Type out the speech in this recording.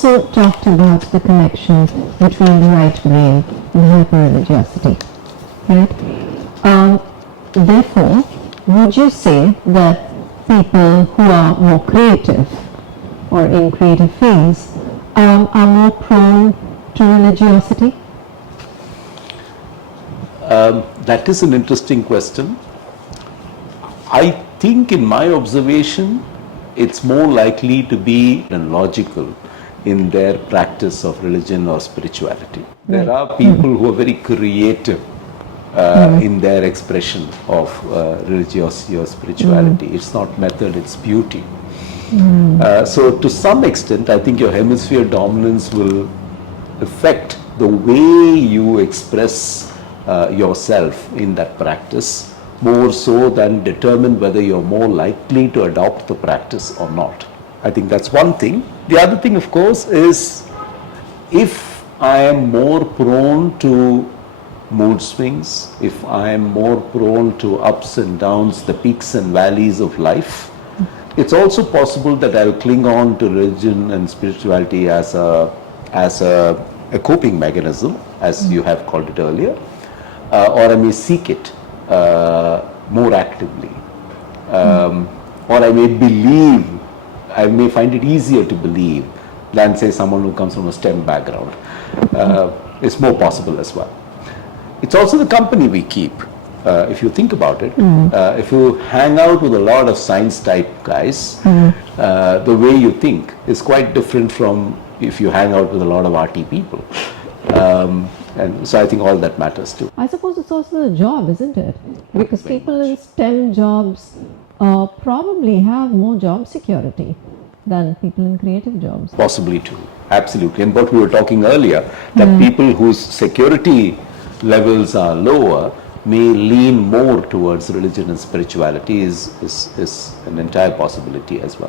also talked about the connection between the right brain and hyper-religiosity, right? Therefore, would you say that people who are more creative or in creative fields are more prone to religiosity? That is an interesting question. I think in my observation, it's more likely to be logical in their practice of religion or spirituality. There are people who are very creative in their expression of religiosity or spirituality. It's not method, it's beauty. So to some extent, I think your hemisphere dominance will affect the way you express yourself in that practice, more so than determine whether you're more likely to adopt the practice or not. I think that's one thing. The other thing, of course, is if I am more prone to mood swings, if I am more prone to ups and downs, the peaks and valleys of life, it's also possible that I'll cling on to religion and spirituality as a coping mechanism, as you have called it earlier, or I may seek it more actively, or I may find it easier to believe than, say, someone who comes from a STEM background. It's more possible as well. It's also the company we keep. If you think about it, if you hang out with a lot of science type guys, the way you think is quite different from if you hang out with a lot of arty people. And so I think all that matters too. I suppose it's also the job, isn't it? Because people in STEM jobs probably have more job security than people in creative jobs. Possibly too, absolutely. And what we were talking earlier, that people whose security levels are lower may lean more towards religion and spirituality is an entire possibility as well.